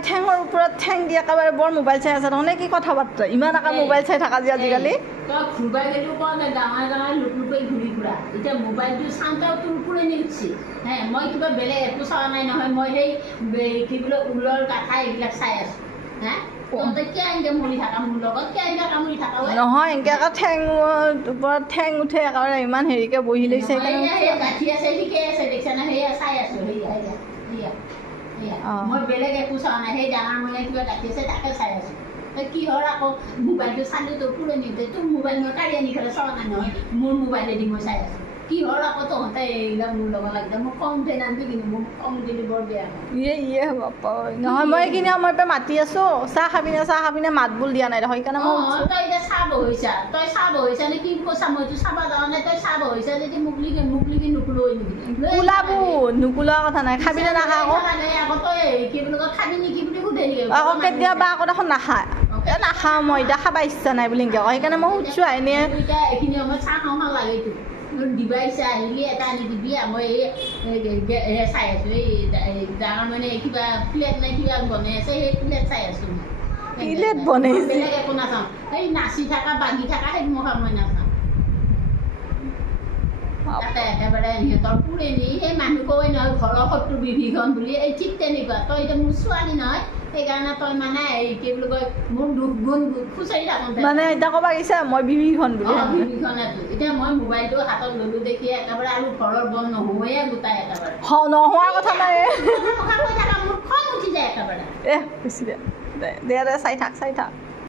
ঠেঙৰ ওপৰত ঠেং দি একেবাৰে বৰ মোবাইল চাই আছে তাৰমানে কি কথা বাৰ্তা ইমান একা মোবাইল চাই থাকা যে আজিকালি তই ঘূৰবাই গেলিও কোৱা নাই গাঁৱে গাঁৱে লুক লুকাই ঘূৰি ফুৰা এতিয়া মোবাইলটো চাওঁতেও তোৰ পুৰণি উঠছি হে মই কিবা বেলেগ একো চোৱা নাই নহয় মই সেই কি বোলে ঊলৰ কাঠা এইবিলাক চাই আছোঁ হে তহঁতে কিয় এনেকৈ মৰি থাকা মোৰ লগত কিয় এনেকৈ কামুৰি থাকা নহয় এনেকৈ আকৌ ঠেং ওপৰত ঠেং উঠে একেবাৰে ইমান হেৰিকৈ বহি লৈছে গাঁঠি আছে শিকাই আছে দেখিছা না সেয়া চাই আছোঁ সেয়া মই বেলেগ একো চোৱা নাই সেই ডাঙৰ মানে কিবা গাঁঠি আছে তাকে চাই আছোঁ কি হ'ল আকৌ মোবাইলটো চালি তোৰ পুৰণি তোৰ মোবাইল মই কাঢ়ি আনি পেলাই চোৱা নাই নহয় মোৰ মোবাইলেদি মই চাই আছোঁ কি হ'ল আকৌ তহঁতে এইবিলাক মোৰ লগত লাগিলে মোক খং উঠে নানবি কিন্তু মোক খং উঠিলে বৰ বেয়া ইয়ে বাপা নহয় মই এইখিনি সময় পৰা মাতি আছোঁ চাহ খাবিনে মাত বোল দিয়া নাই দেখোন সেইকাৰণে মই তই এতিয়া চাহ বহিছা নে কি কৈছা মইতো চাব যাওঁ নাই তই চাহ বহিছা যদি মোক লিখি নুকুলো ওলাবো নোকোলোৱা কথা নাই খাবিনে নাখা আকৌ তই কি বুলি কয় খাবি নেকি বুলি সুধে নেকি আকৌ কেতিয়াবা আকৌ দেখোন নাখায় নাখাওঁ মই এতিয়া খাব ইচ্ছা নাই বুলি কয় সেইকাৰণে মই সুধিছোঁ এনেই এইখিনি সময়ত চাহ খাওঁ লাগেতো দিবা ইচ্ছা আহিলে এটা আনি দিবি মই চাই আছোঁ এই ডাঙৰ মানে কিবা প্লেট নে কিবা বনাই আছে সেই প্লেট চাই আছোঁ প্লেট বনাইছে বেলেগ একো নাচাওঁ এই নাচি থকা বাগি থকা সেই মুখা মই নাচাওঁ তাতে একেবাৰে সিহঁতৰ পুৰণি সেই মানুহ কয় নহয় ঘৰৰ শত্ৰু বিভীষণ বুলি এই ঠিক তেনেকুৱা তই এতিয়া মোৰ ছোৱালী নহয় সেইকাৰণে তই মানে এই কি বুলি কয় মোৰ দুখ গুণ খুচৰি থাকোঁ মানে এতিয়া ক'ব গৈছে মই বিভীষণ বুলি বিভীষণেতো এতিয়া মই মোবাইলটো হাতত ল'লোঁ দেখি একেবাৰে আৰু ঘৰৰ বন্ধ নহয়ে গোটাই একেবাৰে নোহোৱাৰ কথা নাই মোৰ খং উঠি যায় একেবাৰে বেছি দে চাই থাক